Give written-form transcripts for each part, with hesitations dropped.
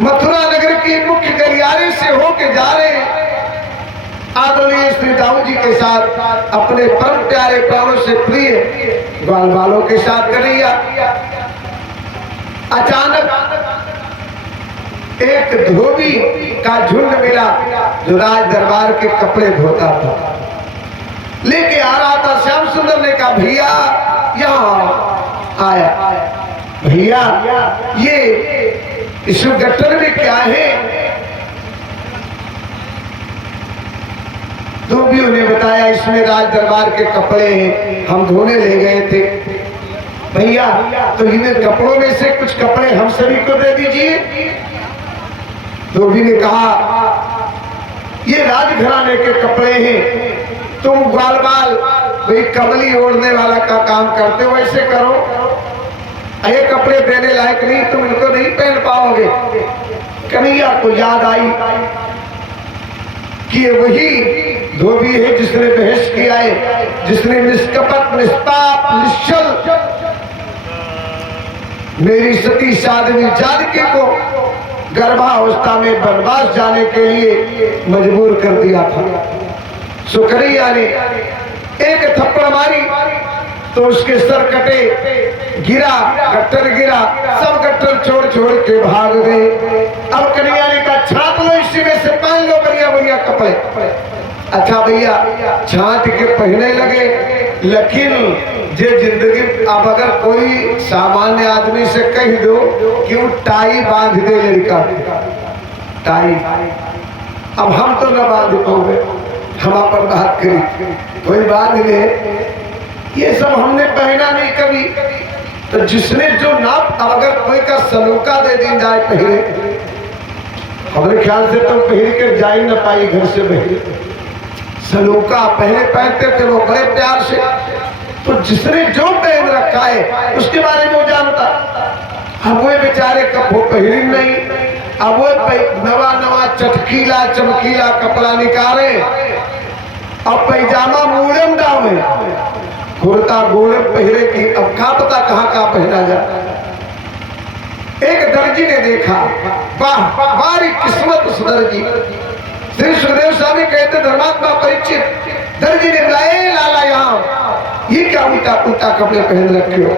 मथुरा नगर की मुख्य गलियारे से होके जा रहे आदरणीय श्री दाऊ जी के साथ अपने परम प्यारे प्राणों से प्रिय ग्वाल बालों के साथ कन्हैया अचानक एक धोबी का झुंड मिला जो राज दरबार के कपड़े धोता था, लेके आ रहा था। श्याम सुंदर ने कहा भैया यहाँ आया, भैया ये इस गट्टर में क्या है? धोबियों ने बताया इसमें राज दरबार के कपड़े हैं, हम धोने ले गए थे। भैया तो इन्हें कपड़ों में से कुछ कपड़े हम सभी को दे दीजिए। धोबी ने कहा ये राजघराने के कपड़े हैं, तुम ग्वाल बाल भाई कमली ओढ़ने वाला का काम करते हो, ऐसे करो ये कपड़े देने लायक नहीं, तुम इनको नहीं पहन पाओगे। कन्हैया को याद आई कि वही धोबी है जिसने बहस किया है, जिसने निष्कपट निष्पाप निश्चल मेरी सती साध्वी जानकी को गर्भावस्था में वनवास जाने के लिए मजबूर कर दिया था। कन्हैया ने एक थप्पड़ मारी तो उसके सर कटे, गिरा, गट्टर गिरा, सब गट्टर छोड़ छोड़ के भाग गए। अब कन्हैया ने कहा छाट लो इसी में से, पहन लो बढ़िया बढ़िया कपड़े। अच्छा भैया छाट के पहने लगे, लेकिन जे जिंदगी अब अगर कोई सामान्य आदमी से कह दो कि वो टाई बांध दे लड़का, टाई अब हम तो न बांध पाओगे, हम पर बात करी कोई बांध ले, ये सब हमने पहना नहीं कभी। तो जिसने जो नाप अगर कोई का सलूका दे दी जाए पहले, हमारे ख्याल से तो पहले के जा ही न पाई घर से पहले, सलूका पहले पहनते थे वो बड़े प्यार से। तो जिसने जो पहन रखा है उसके बारे में वो जानता। अब वो बेचारे कपड़े पहने नहीं, अब वो नवा नवा चटकीला चमकीला कपड़ा निकाले, अब पैजामा मूड़े में डाले, कुर्ता गोले पहरे की, अब कहाँ पता कहाँ कहाँ पहना जाए। एक दर्जी ने देखा, वाह बारी किस्मत उस दर्जी। श्री सुखदेव स्वामी कहते धर्मात्मा परीक्षित, दर्जी ने बुलाए लाला यहाँ ये क्या उल्टा उल्टा कपड़े पहन रखे हो?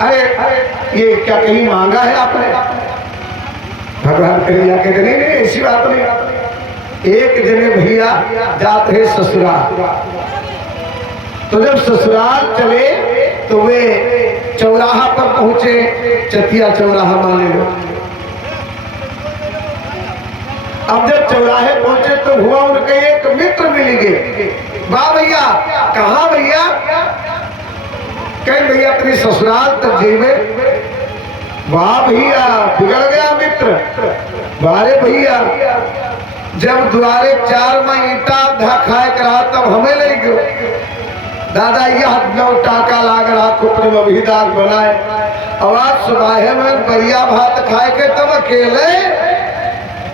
अरे ये क्या कहीं मांगा है आपने? भगवान कन्हैया कहते नहीं नहीं ऐसी बात नहीं। एक जने भैया जाते हैं ससुराल, तो जब ससुराल चले तो वे चौराहा पर पहुंचे, चतिया चौराहा माने लो। अब जब चौराहे पहुंचे तो हुआ उनके एक मित्र मिल गए। वाह भैया, कहाँ भैया? कहीं भैया अपनी ससुराल तक जीवे। वाह भैया, बिगड़ गया मित्र। बारे भैया, जब द्वारे 4 में ईटा खाए करा तब हमें नहीं गयो दादा, यह 9 टाका लाग रहा कुपरे में भी दाग बनाए। आवाज सुबह में बढ़िया भात खाए के तब अकेले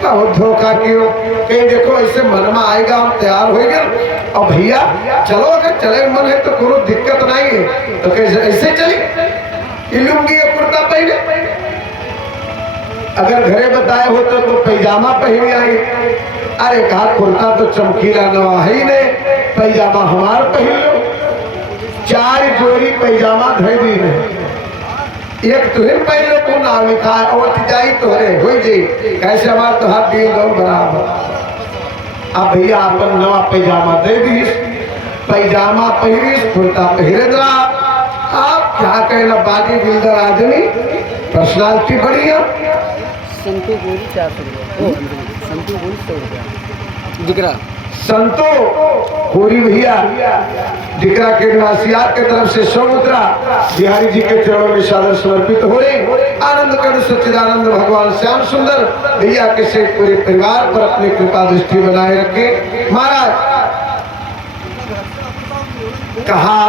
बहुत धोखा क्यों? कहीं देखो ऐसे मन में आएगा, हम तैयार हो गए। और भैया चलो, अगर चले मन है तो कोई दिक्कत नहीं है, तो कैसे ऐसे चली लुंगी कुर्ता पहने। अगर घरे बताए हो तो पैजामा पहने आए। अरे कहा कुर्ता तो चमकीला नवा ही नहीं, पैजामा हमार पहन लो। 4 जोड़ी पैजामा धर दी नहीं, एक तुहे पहले को नाम लिखा है और जाई तोहरे हो जी, कैसे हमार तो हाथ दिल गौ बराबर। अब भैया अपन नवा पैजामा दे दी, पैजामा पहरीस, कुर्ता पहरे दरा। आप क्या कहना, बाकी बिल्डर आदमी पर्सनालिटी बढ़िया। संतो गोरी 400 रुपया, संतो गोरी 100 रुपया जिगरा। संतो होरी भैया जिकरा के निवासियात के तरफ से 100 मुद्रा बिहारी जी के चरणों में सादर समर्पित हो रहे। आनंद कर सच्चिदानंद भगवान श्याम सुंदर भैया के से पूरे परिवार पर अपनी कृपा दृष्टि बनाए रखे। महाराज कहा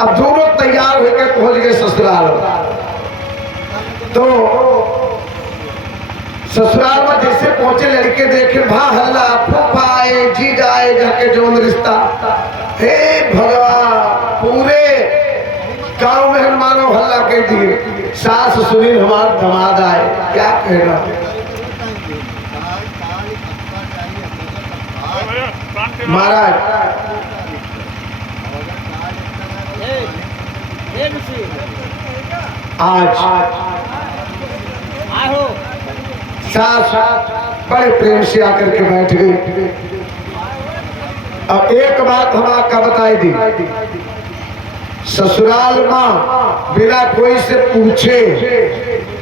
अब दोनों तैयार होकर पहुंच गए ससुराल। तो ससुराल में जैसे पहुंचे लड़के देखे भा हल्ला फूफा आए जी जाए जाके जो रिश्ता। हे भगवान, पूरे गांव में हनुमान कह दिए सास सुनी हमारा दमाद आए, क्या कहना। महाराज आज सास बड़े प्रेम से आकर के बैठ गई। अब एक बात हम आपका बताई दी, ससुराल मां बिना कोई से पूछे,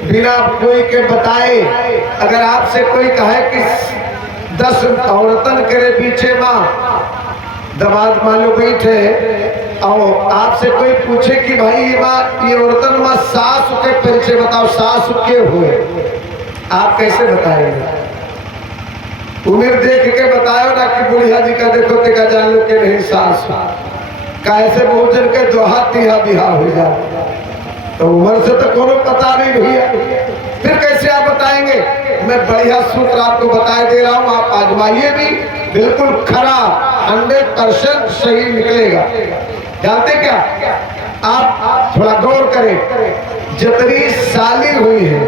बिना कोई के बताए, अगर आपसे कोई कहे कि 10 औरतन करे पीछे मां, दमाद मान लो बैठे और आपसे कोई पूछे कि भाई ये माँ, ये औरतन माँ सास के परिचय बताओ, सास के हुए, आप कैसे बताएंगे? उम्र देख के बताओ ना कि बुढ़िया जी का देखो तेका जान लो के नहीं सास, कैसे भोजन के दोहा तिहा बिहा हो जाए, तो उम्र से तो कोनो पता नहीं भैया, फिर कैसे आप बताएंगे? मैं बढ़िया सूत्र आपको बताए दे रहा हूँ, आप आजमाइए भी, बिल्कुल खरा 100% सही निकलेगा। जानते क्या, आप थोड़ा गौर करें, जितनी साली हुई है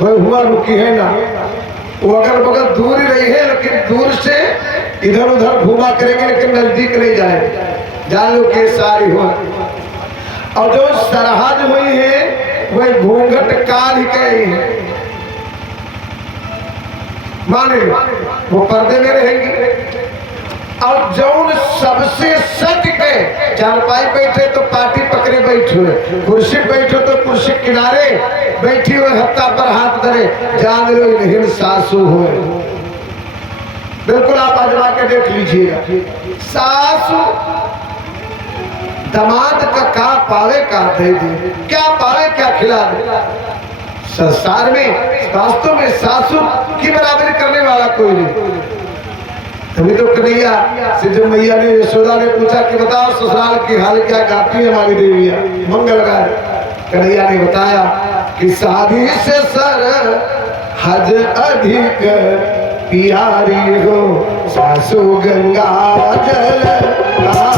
वह हुआ रुकी है ना, वो अगर बगल दूर ही रही है, लेकिन दूर से इधर उधर घूमा करेंगे, लेकिन नजदीक नहीं जाए, जान लो कि सारी हुआ। और जो सरहद हुई है वह घूंघट काल ही गई है, माने वो पर्दे में रहेंगी। और जौन सबसे सट के चारपाई बैठे तो पार्टी पकड़े बैठे हुए, कुर्सी बैठो तो कुर्सी किनारे बैठी हुए, हत्ता पर हाथ धरे, जान लो नहीं सासू हुए। बिल्कुल आप आजमा के देख लीजिएगा, सासू दमाद का पावे का दे दे, क्या पावे क्या खिला दे। संसार में वास्तव में सासू की बराबरी करने वाला कोई नहीं। तभी तो कन्हैया से जो मैया ने यशोदा ने पूछा कि बताओ ससुराल की हाल क्या गाती है हमारी देविया, मंगल गाय, कन्हैया ने बताया कि शादी से सर हज अधिक प्यारी हो, सासू गंगा जल प्यारी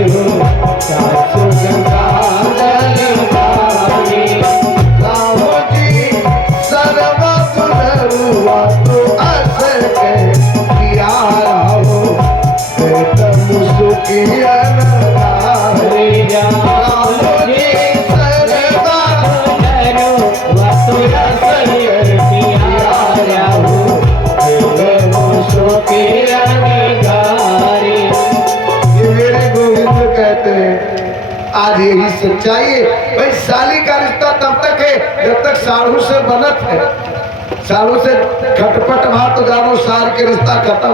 हो, सासू गंगा आज यही सच्चाई है भाई। साली का रिश्ता तब तक है जब तक साढ़ू से बनत है, साढ़ू से खटपट भात तो जानो सार के रिश्ता खत्म,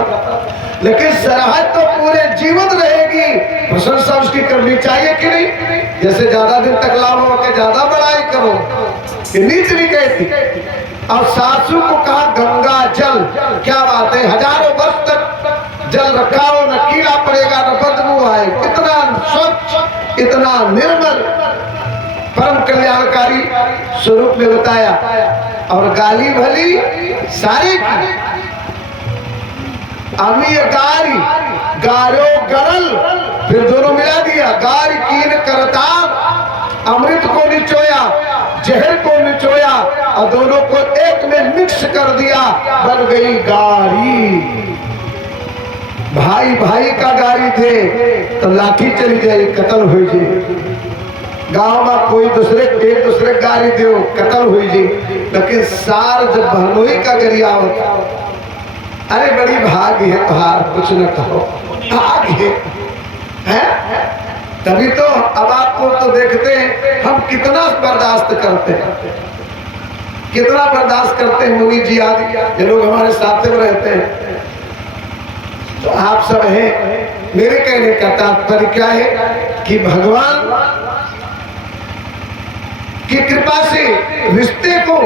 लेकिन सरहद तो पूरे जीवन रहेगी। प्रशंसा उसकी करनी चाहिए कि नहीं? जैसे ज्यादा दिन तक लाभ हो के ज्यादा बड़ाई करो, ये नीच नहीं कहती। और सासू को कहा गंगा जल, क्या बात है, हजारों वर्ष तक जल रखा हो, न कीड़ा पड़ेगा न बदबू आए, कितना स्वच्छ, इतना निर्मल, परम कल्याणकारी स्वरूप में बताया। और गाली भली सारी की अमी गारी गारो गरल, फिर दोनों मिला दिया, गारी कीन करता, अमृत को निचोया, जहर को निचोया और दोनों को एक में मिक्स कर दिया, बन गई गारी। भाई भाई का गारी थे तो लाठी चली जाए, कत्ल हो जाए। गांव में कोई दूसरे एक दूसरे गारी दो, कत्ल हो जाए। लेकिन सार जब बहनोई का गरिया होता, अरे बड़ी भाग है तुहार, कुछ न कहो, भाग है? तभी तो अब आपको तो देखते हैं हम कितना बर्दाश्त करते हैं, कितना बर्दाश्त करते हैं। मुनि जी आदि जो लोग हमारे साथ में रहते हैं, तो आप सब हैं। मेरे कहने का तात्पर्य क्या है कि भगवान की कृपा से रिश्ते को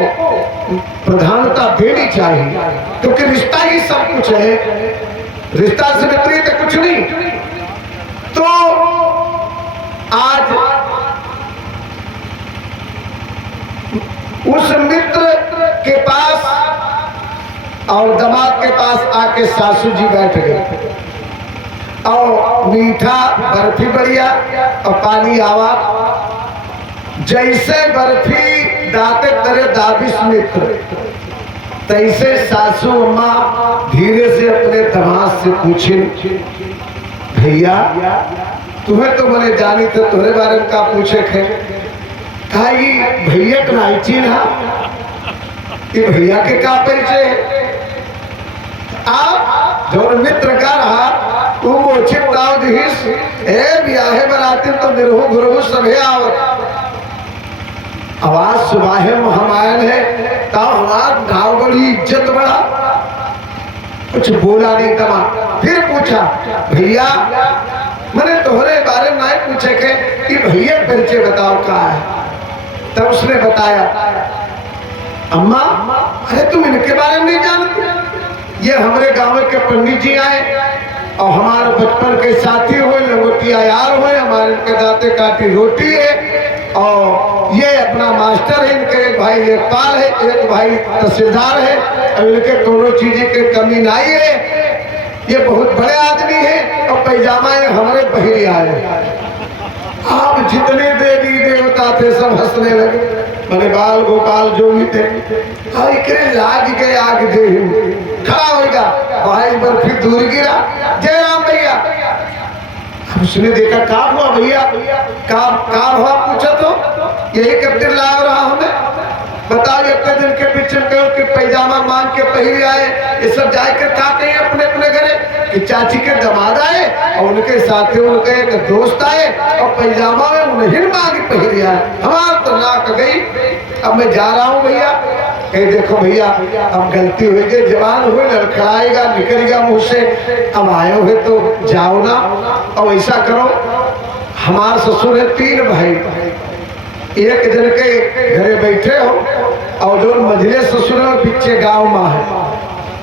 प्रधानता देनी चाहिए, क्योंकि रिश्ता ही सब कुछ है, रिश्ता से विपरीत कुछ नहीं। तो आज उस मित्र के पास और दामाद के पास आके सासू जी बैठ गए और मीठा बर्फी बढ़िया और पानी आवा। जैसे बर्फी दाते तरे दाबिश मित्र, तैसे सासू अम्मा धीरे से अपने दामाद से पूछे, भैया तुम्हें तो मैंने जानी थे, तुम्हारे बारे में का पूछे थे? कहा भैया का नहीं चिन्हा, ये भैया के का परिचय है? आप जो मित्र का रहा वो मोचित दाव दिहिस ए ब्याहे बराती तो निरहु गुरु सभे आवत। आवाज सुबाहे में हम आयल है तो हमार नाव बड़ी इज्जत बड़ा। कुछ बोला नहीं दमा, फिर पूछा भैया मैंने तुम्हारे बारे में नहीं पूछे के कि भैया परिचय बताओ का है? तब उसने बताया, अम्मा अरे तुम इनके बारे में नहीं जानती, ये हमारे गांव के पंडित जी आए और हमारे बचपन के साथी हुए, लंगोटिया यार हुए, हमारे इनके दाते काटी रोटी है और ये अपना मास्टर है, इनके एक भाई लेखपाल है, एक भाई तहसीलदार है और इनके दोनों चीजें की कमी नहीं है। ये बहुत बड़े आदमी है और पैजामा है हमारे बहिरी आए। आप जितने देवी देवता थे सब हंसने लगे, मैंने बाल गोपाल जो भी थे लाग के आग दे खड़ा होगा भाई पर फिर दूर गिरा। जय राम भैया। उसने देखा काम हुआ भैया, काम हुआ पूछा तो यही कब्जे ला रहा हमें बताओ, इतने दिन के पीछे कहो कि पैजामा मांग के पहले आए, ये सब जाकर का कहीं अपने अपने घरे कि चाची के दामाद आए और उनके साथ उनके एक दोस्त आए और पैजामा में उन्हें मांग पहले आए। हमारा तो नाक गई, अब मैं जा रहा हूँ भैया। कहे देखो भैया अब गलती हुई गई, जवान हुए लड़खड़ाएगा निकलेगा मुंह से, अब आए हुए तो जाओ ना। और ऐसा करो, हमारे ससुर है 3 भाई, एक जन के घरे बैठे हो और जो मझले ससुर पीछे गांव में है,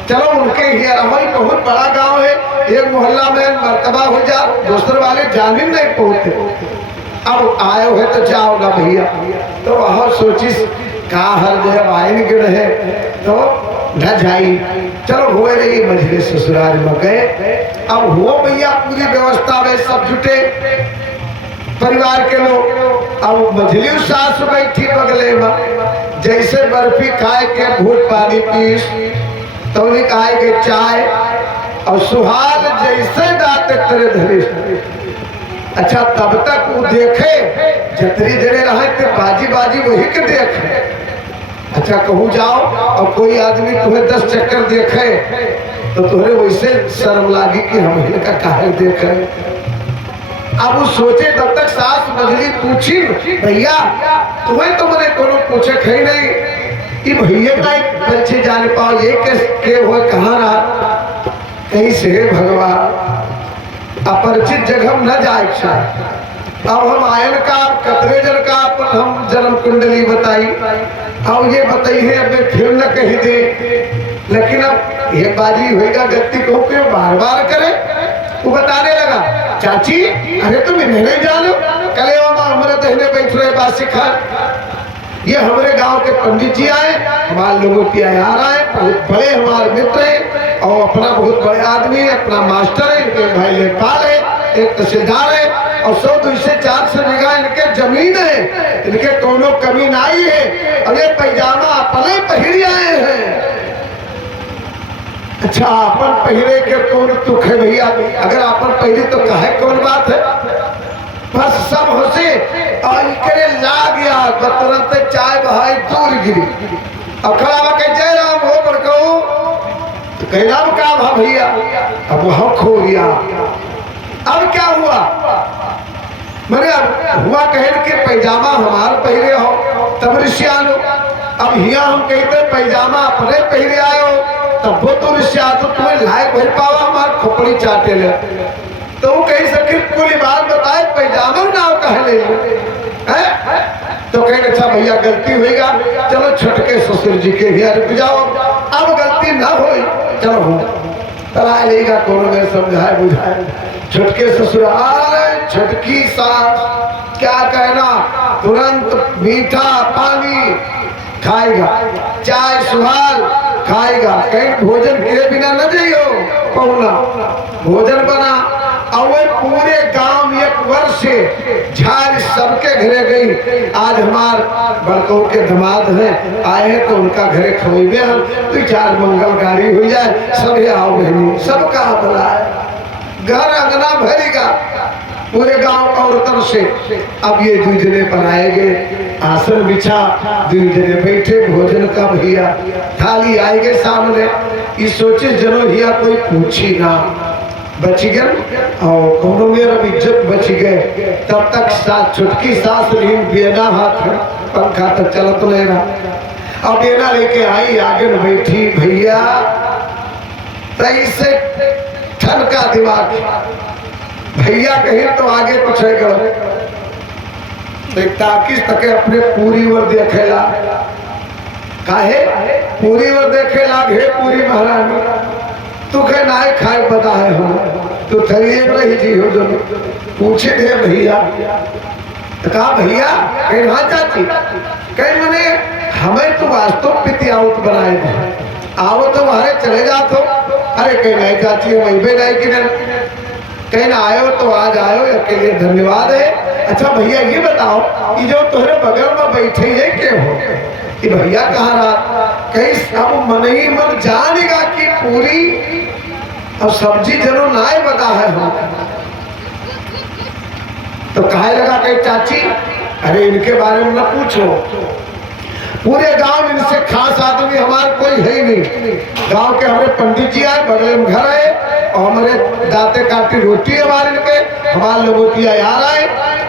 चलो उनके ही बहुत बड़ा गांव है, एक मोहल्ला में मर्तबा हो जा, दूसरे वाले जान ही नहीं पहुंचते। अब आए हुए तो जाओ ना भैया। तो वह सोची का हर जब आइन गिर है तो न जाई, चलो हो रही मझले ससुराल में गए। अब हो भैया पूरी व्यवस्था में सब जुटे परिवार के लोग। अब मझली सास बैठी बगले में, जैसे बर्फी खाए के घूट पानी पीस तो उन्हें खाए के चाय और सुहाग जैसे दाते तेरे धरे। अच्छा तब तक वो देखे जतरी जड़े रहे थे बाजी बाजी वही के देखे। अच्छा कहूँ जाओ और कोई आदमी तुम्हें 10 चक्कर देखे तो तुम्हें वैसे शर्म लागी कि हम इनका काहे देखे। अब वो सोचे तब तक सास मझली पूछी, भैया तुम्हें तो मैंने कोनो पूछे खई नहीं कि भैया का एक बच्चे जाने पाओ, ये के हो कहाँ रहा? कहीं से भगवान अपरिचित जगह न जाए। अब हम आयन का कतरे जन का अपन हम जन्म कुंडली बताई और ये बताई है अब फिर न कही दे, लेकिन अब ये बाजी होगा गलती को क्यों बार बार करे। वो बताने लगा, चाची अरे तुम इन्हें नहीं जानो, कले हमारे दहने बैठ रहे बात सिखा, ये हमारे गांव के पंडित जी आए, हमारे लोगों की यार आए, बहुत बड़े हमारे मित्र हैं और अपना बहुत बड़े आदमी है, अपना मास्टर है, इनके भाई लेखपाल है, एक तहसीलदार है और 100 से 400 बीघा इनके जमीन है, इनके कोनो कमी नहीं है और ये पैजामा अपने पहले आए हैं। अच्छा अपन पहले के कौन दुख है भैया, अगर अपन पहले तो कहे कौन बात है, बस सब होसे और करे ला गया तो तुरंत चाय बहाई दूर गिरी और खड़ा होकर जय राम हो पर कहूं तो कह राम का भा भैया, अब वह खो गया। अब क्या हुआ, मैंने अब हुआ कहे के पैजामा हमारे पहले हो तब ऋषियानो, अब हिया हम कहते पैजामा अपने पहले आए हो तब वो तो ऋषिया तो तुम्हें लायक भर पावा हमारे खोपड़ी चाटे ले। तो वो कहीं सके पूरी बात बताए पैजामा नाव कहे ले है? तो कहे अच्छा भैया गलती होगा, चलो छटके ससुर जी के घर रुक जाओ, अब गलती ना हो चलो हो तला लेगा कौन में समझाए बुझाए। छटके ससुराल छटकी सास क्या कहना, तुरंत मीठा पानी खाएगा, चाय सुहाल खाएगा, कहीं भोजन किए बिना न जाइयो पहुना भोजन बना। और वो पूरे गांव में एक वर्ष से झाड़ सबके घरे गई। आज हमार बड़कों के दामाद हैं आए हैं तो उनका घरे खवेबे हम तो 4 मंगल गाड़ी हो जाए, सब आओ बहनी, सबका बला घर अंगना भरेगा पूरे गांव औरतों से। अब ये 2 जने बनाए गए, आसन बिछा, 2 जने बैठे, भोजन का भैया थाली आई गए सामने। ये सोचे जनो हिया कोई पूछी ना, बच गए और कोनो मेरा इज्जत बच गए। तब तक छुटकी सास लीन बेना हाथ में पंखा तक चलत ले रहा। अब बेना लेके आई, आगे न बैठी, भैया सही से ठनका दिमाग, भैया कहीं तो आगे कुछ है करो ताकि तके अपने पूरी वर देखेला, काहे पूरी वर देखेला घे पूरी महारानी तू कह ना खाए पता है हम तो थरिए रही जी हो जो पूछे थे भैया तो कहा भैया कहीं हाँ चाची कहीं मने हमें तो वास्तव पिति आउट बनाए थे आओ तो हमारे चले जातो। अरे कहीं नहीं चाची वही भी नहीं कि कहीं ना आयो तो आज आयो अकेले धन्यवाद है। अच्छा भैया ये बताओ ये जो तुम्हारे बगल में बैठे ये क्यों हो कि भैया कहाँ रहा कहीं सब मन ही मन जानेगा कि पूरी और सब्जी जरूर ना ही बता है हम तो कहे लगा कहीं चाची अरे इनके बारे में न पूछो, पूरे गांव इनसे खास आदमी हमारे कोई है ही नहीं। गांव के हमारे पंडित जी आए, बगल में घर है और हमारे दाते काटी रोटी हमारे इनके, हमारे लोगोटिया यार आए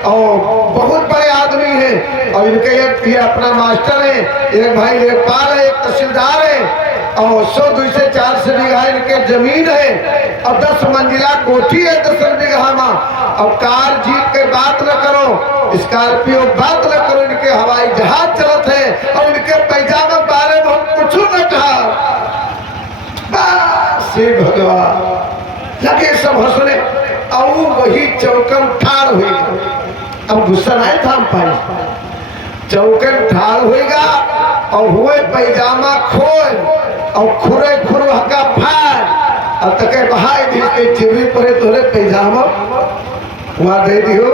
और बहुत बड़े आदमी हैं और इनके एक ये अपना मास्टर है, एक भाई लेखपाल है, एक तहसीलदार है और 100-200 से 400 बीघा इनके जमीन है और 10 मंजिला कोठी है 10 बीघा में। अब कार जीप के बात न करो, स्कॉर्पियो बात न करो, इनके हवाई जहाज चलत है और इनके पैजामा बारे में हम कुछ न कहा। बस भगवान लगे सब हंसने और वही चौकन ठाड़ हुई। अब गुस्सा नहीं था हम पाई चौकन ठाड़ होगा और हुए पैजामा खोल और खुरे खुरवा का फाड़ और तके बहाई दी के चिवरी परे तोरे पैजामा वहाँ दे दियो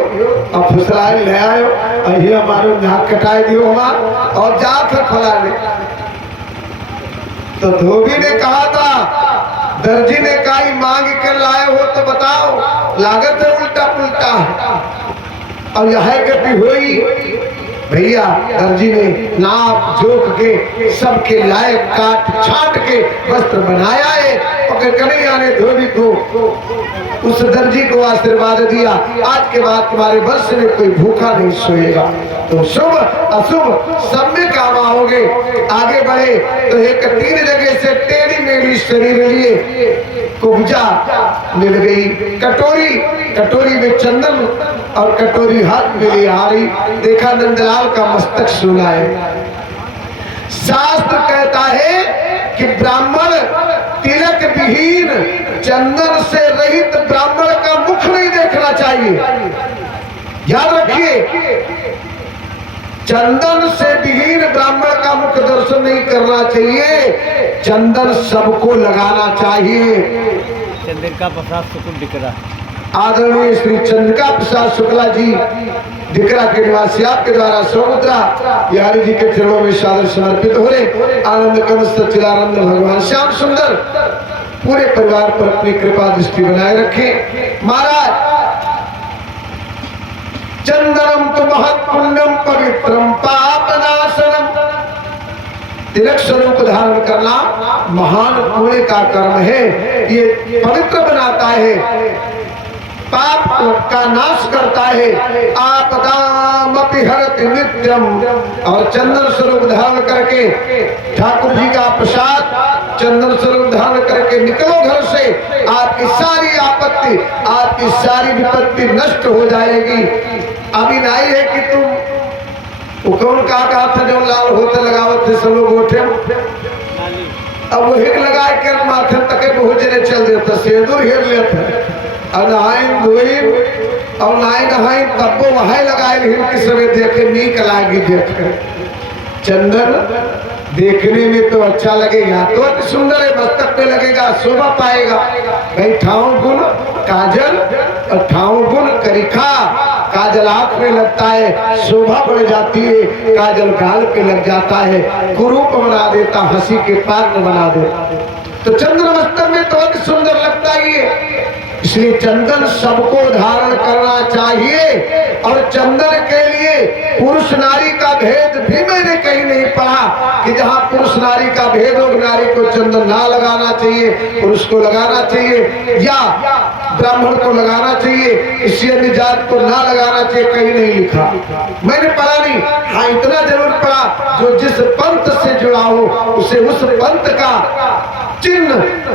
और फुसलाए ले आयो और ये हमारे नाक कटाए दियो वहाँ और जाकर फलाने। तो धोबी ने कहा था, दर्जी ने कहा मांग कर लाए हो तो बताओ, लागत है उल्टा पुल्टा और यह गति हुई। भैया दर्जी ने नाप जोख के सबके लायक काट छाट के वस्त्र बनाया है और कन्हैया ने धोबी को उस दर्जी को आशीर्वाद दिया, आज के बाद तुम्हारे वंश में कोई भूखा नहीं सोएगा, तुम शुभ अशुभ सब में काम आओगे। आगे बढ़े तो एक 3 जगह से टेढ़ी मेढ़ी शरीर लिए कुब्जा मिल गई, कटोरी में चंदन और कटोरी हाथ में ले आ रही। देखा नंदलाल का मस्तक सोना है। शास्त्र कहता है कि ब्राह्मण तिलक विहीन चंदन से रहित ब्राह्मण का मुख नहीं देखना चाहिए। याद रखिए चंदन से विहीन ब्राह्मण का मुख दर्शन नहीं करना चाहिए, चंदन सबको लगाना चाहिए। चंद्रिका प्रसाद शुक्ल दिकरा आदरणीय श्री चंद्रिका प्रसाद शुक्ला जी दिकरा के निवासी आपके द्वारा सौमुद्रा बिहारी जी के चरणों में सादर समर्पित हो रहे। आनंद कंद सच्चिदानंद भगवान श्याम सुंदर पूरे परिवार पर अपनी कृपा दृष्टि बनाए रखें। महाराज चंदनम तो महत् पुण्यम पवित्रम पापनाशनम, तिलक स्वरूप धारण करना महान पुण्य का कर्म है, ये पवित्र बनाता है, पाप का नाश करता है। आपदामपि हरति नित्यम, और चंदन स्वरूप धारण करके ठाकुर जी का प्रसाद चंदन स्वरूप धारण करके निकलो घर से, आपकी सारी आपत्ति आपकी सारी विपत्ति नष्ट हो जाएगी। अभी नहीं है कि तुम वो कौन कहा था जो लाल होते लगावत थे सब लोग उठे, अब वो हिक लगा कर माथे तक पहुंचने चल देता, सिंदूर घेर लेते और नहाइन धोइन और नहाई नहाई तब वहां लगाए हिल की समय देखे नीक लागी देखे। चंदन देखने में तो अच्छा लगेगा, तो अति सुंदर है, मस्तक पे लगेगा, शोभा पाएगा। भाई ठाव गुण काजल और ठाव गुण करिखा, काजल आंख में लगता है, शोभा बढ़ जाती है, काजल गाल पे लग जाता है, कुरूप बना देता, हंसी के पात्र बना देता। तो चंद्र मस्तक में तो अति सुंदर लगता ही है, इसलिए चंदन सबको धारण करना चाहिए। और चंदन के लिए पुरुष नारी का भेद भी मैंने कहीं नहीं पढ़ा कि जहाँ पुरुष नारी का भेद हो, नारी को चंदन ना लगाना चाहिए, पुरुष को लगाना चाहिए, या ब्राह्मण को लगाना चाहिए, किसी अन्य जात को ना लगाना चाहिए, कहीं नहीं लिखा, मैंने पढ़ा नहीं। हाँ इतना जरूर पढ़ा, जो जिस पंथ से जुड़ा हो उसे उस पंथ का चिन्ह,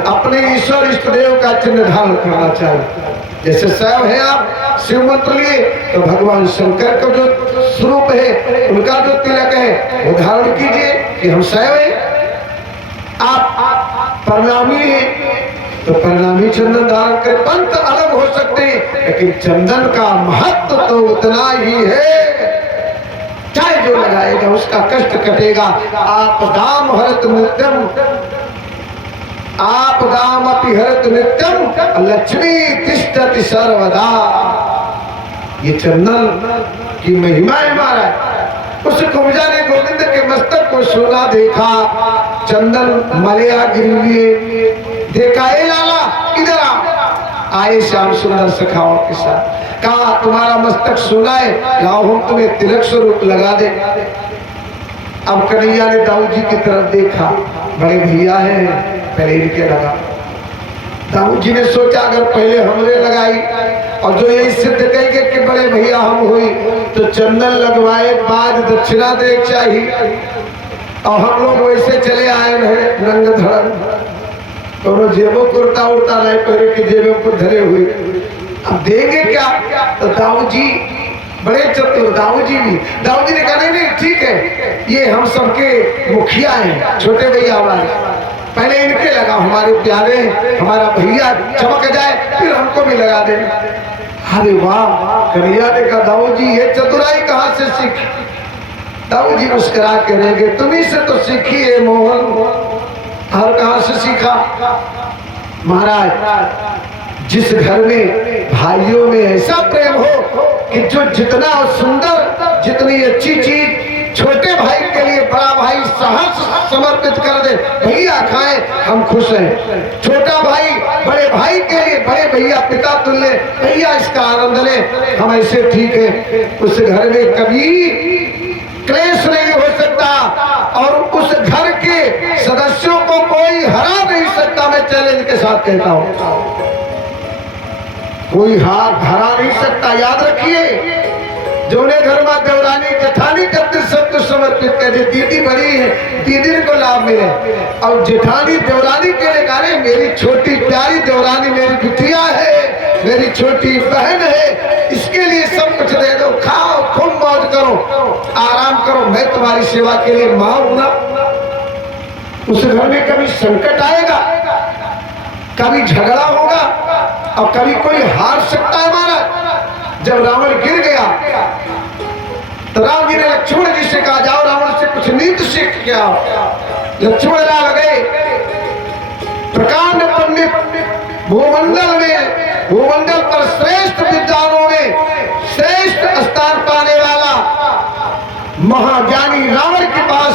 अपने ईश्वर इष्ट देव का चिन्ह धारण करना चाहिए। जैसे शैव है, आप शिव मंत्र लिए तो भगवान शंकर का जो स्वरूप है, उनका जो तिलक है वो धारण कीजिए कि हम शैव हैं। आप परिणामी हैं तो परिणामी चंदन धारण कर, पंथ अलग हो सकते हैं लेकिन चंदन का महत्व तो उतना ही है, चाहे जो लगाएगा उसका कष्ट कटेगा। आप दाम हरत नित्यम, आप दाम अपि हरत नित्यम, लक्ष्मी तिष्ठति सर्वदा। ये चंदन की महिमा है महाराज। उस कुब्जा ने गोविंद के मस्तक को सोना देखा, चंदन मलया गिरिए देखा, ए लाला इधर आ। आए श्याम सुंदर सखाओं के साथ, कहा तुम्हारा मस्तक सोना है, लाओ हम तुम्हें तिलक स्वरूप लगा दे। अब कन्हैया ने दाऊ जी की तरफ देखा, बड़े भैया हैं, पहले इनके लगा। दाऊ जी ने सोचा अगर पहले हमने लगाई और जो यही सिद्ध कहेंगे कि बड़े भैया हम हुई, तो चंदन लगवाए बाद दक्षिणा दे चाहिए, और हम लोग वैसे चले आए हैं नंग धड़न, दोनों जेबों कुर्ता उड़ता नहीं पहले की जेबों को धरे हुए, अब देंगे क्या? तो दाऊ जी बड़े चतुर, दाऊ जी ने कहा नहीं ठीक है, ये हम सबके मुखिया हैं, छोटे भैया हमारे, पहले इनके लगा, हमारे प्यारे, हमारा भैया चमक जाए फिर हमको भी लगा दे। अरे वाह, कन्हैया ने कहा दाऊ जी ये चतुराई कहाँ से सीखी? दाऊ जी मुस्कुरा के रह गए, तुम्ही से तो सीखी है मोहन, और कहाँ से सीखा? महाराज जिस घर में भाइयों में ऐसा प्रेम हो कि जो जितना सुंदर, जितनी अच्छी चीज छोटे भाई के लिए बड़ा भाई सहर्ष समर्पित कर दे, भैया खाए हम खुश हैं, छोटा भाई बड़े भाई के लिए बड़े भैया पिता तुल्य, भैया इसका आनंद ले, हम ऐसे ठीक है। उस घर में कभी क्लेश नहीं हो सकता और उस घर के सदस्यों को कोई हरा नहीं सकता। मैं चैलेंज के साथ कहता हूं, कोई हाथ हरा नहीं सकता। याद रखिए, जोने घर में देवरानी जेठानी करते सब कुछ समर्पित कर दे, दीदी बड़ी है, दीदी को लाभ मिले, और जेठानी देवरानी के लिए कह रहे मेरी छोटी प्यारी देवरानी मेरी बिटिया है, मेरी छोटी बहन है, इसके लिए सब कुछ दे दो, खाओ खूब मौज करो, आराम करो, मैं तुम्हारी सेवा के लिए मां हूं ना। उस घर में कभी संकट आएगा, कभी झगड़ा होगा, और कभी कोई हार सकता है। महाराज जब रावण गिर गया तो राम जी ने लक्ष्मण जी से कहा जाओ रावण से कुछ नीति सीख के आओ। लक्ष्मण लाल गए, प्रकांड पंडित भूमंडल पर श्रेष्ठ विद्वानों में श्रेष्ठ स्थान पाने वाला महाज्ञानी रावण के पास,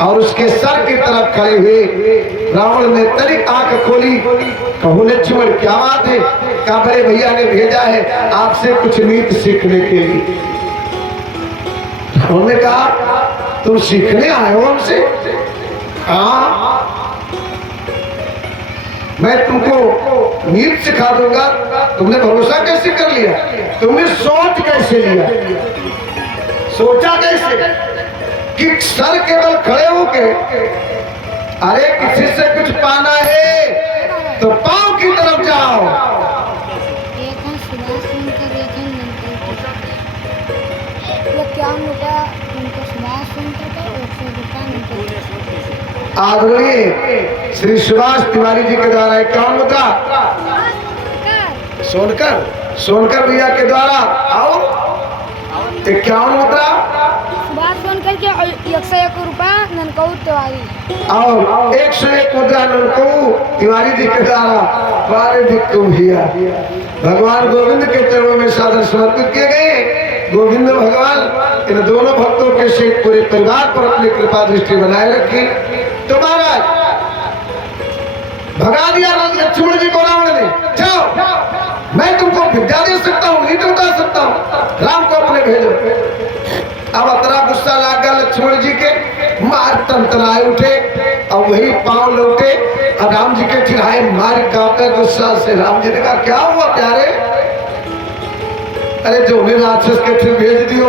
और उसके सर की तरफ खड़े हुए रावण ने तनिक आंख खोली, कहूं लक्ष्मण क्या बात है? कहा बड़े भैया ने भेजा है आपसे कुछ नीति सीखने के लिए। रावण ने कहा तुम सीखने आए हो हमसे? हाँ, मैं तुमको नीति सिखा दूंगा। तुमने भरोसा कैसे कर लिया? तुमने सोच कैसे लिया? सोचा कैसे कि सर केवल खड़े होके, अरे किसी से कुछ पाना है तो पांव की तरफ जाओ। आदरणीय श्री सुभाष तिवारी जी के द्वारा 51 मुद्रा सोनकर भैया के द्वारा आओ 51 मुद्रा सुभाष सोनकर के 101 रुपया कहू तिवारी। और 101 मुद्रा कहू तिवारी जी के द्वारा बारे दिक्कू भैया भगवान गोविंद के चरणों में सादर समर्पित किए गए। गोविंद भगवान इन दोनों भक्तों के सहित पूरे परिवार पर अपनी कृपा दृष्टि बनाए रखी। तो महाराज भगा दिया लक्ष्मण जी को रावण ने, जाओ मैं तुमको विद्या दे सकता हूँ, नहीं तो बता सकता हूँ, राम को अपने भेजो। अब इतना गुस्सा लग गया लक्ष्मण जी के, मार तंतराए उठे और वही पांव लौटे और राम जी के चिढ़ाए मार कांपे गुस्सा से। राम जी ने कहा क्या हुआ प्यारे? अरे जो उन्हें राक्षस के फिर भेज दियो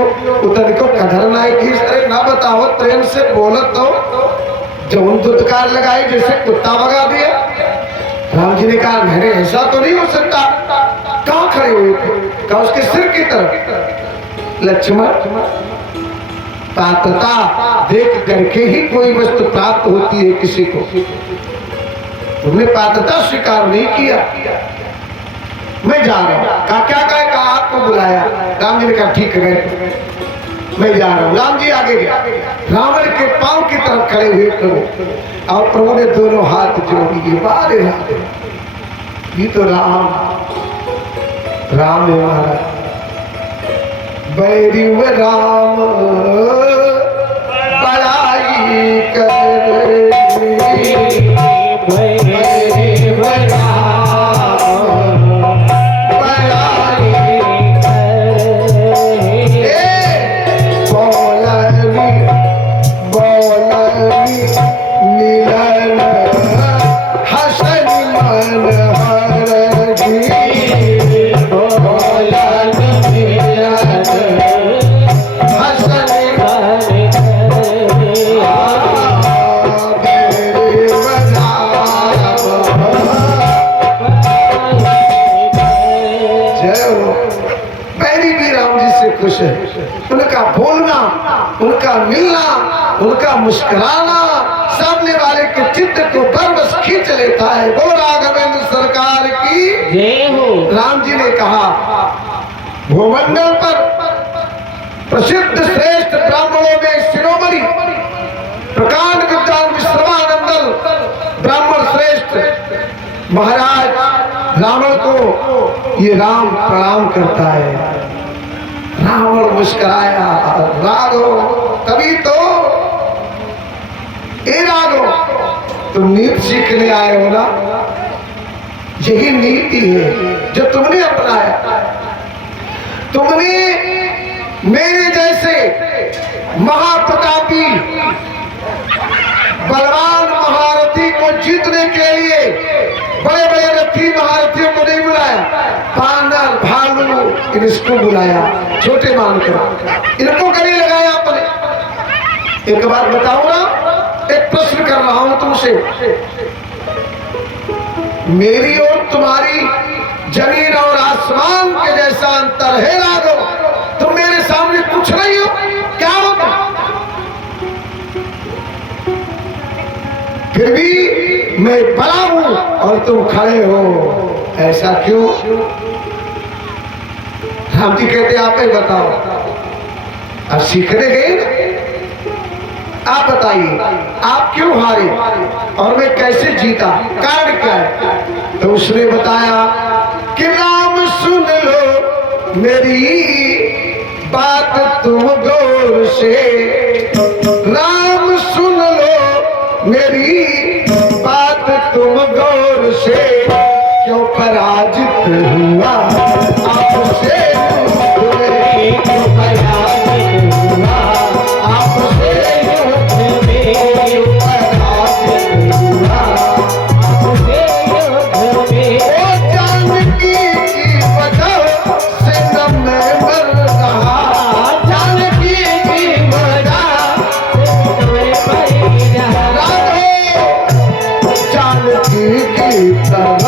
उतर को कधर ना अरे ना बताओ प्रेम से बोलत तो जो उन दुत्कार लगाई जैसे कुत्ता भगा दिया। राम जी ने कहा मैंने ऐसा तो नहीं हो सकता। कहाँ खड़े हुए थे? कहा उसके सिर की तरफ। लक्ष्मण पात्रता देख करके ही कोई वस्तु प्राप्त होती है किसी को, तुमने पात्रता स्वीकार नहीं किया। मैं जा रहा हूँ। कहा क्या कहे? कहा आपको बुलाया। राम जी ने कहा ठीक है मैं जा रहा हूँ। राम जी आगे गया, रावण के पांव की तरफ खड़े हुए प्रभु, और प्रभु ने दोनों हाथ जोड़ दिए। बारे ये तो राम राम है महाराज। बैरी राम बड़ाई कर उनका बोलना, उनका मिलना, उनका मुस्कुराना सामने वाले के चित्त को बरबस खींच लेता है। बोल राघवेंद्र सरकार की जय हो। राम जी ने कहा भूमंडल पर प्रसिद्ध श्रेष्ठ ब्राह्मणों में शिरोमणि प्रकांड विद्वान विश्रमानंदन ब्राह्मण श्रेष्ठ महाराज रावण को ये राम प्रणाम करता है। रावण मुस्कुराया। राघव तभी तो ए राघव तुम नीति सीखने आए हो ना, यही नीति है जो तुमने अपनाया। तुमने मेरे जैसे महाप्रतापी बलवान महारथी को जीतने के लिए बड़े बड़े रथी महारथियों को नहीं बुलाया, बानर भालू इसको बुलाया, छोटे मानकर इनको गले लगाया अपने। एक बात बताओ ना, एक प्रश्न कर रहा हूं तुमसे, मेरी और तुम्हारी जमीन और आसमान के जैसा अंतर है राघव। तुम मेरे सामने कुछ नहीं हो, क्या हो? फिर भी मैं बड़ा हूं और तुम खड़े हो, ऐसा क्यों? राम जी कहते आप ही बताओ। अब सीखने गए, आप बताइए आप क्यों हारे और मैं कैसे जीता, कारण क्या है? तो उसने बताया कि राम सुन लो मेरी बात तुम गौर से, राम सुन लो मेरी बात तुम गौर से, क्यों पराजित हुआ आपसे, क्यों पराजित हुआ आपसे, पराजित हुआ आपसे ओ जानकी की वजह से न मैं मर रहा, जानकी की वजह से मैं मर रहा, जानकी की तरह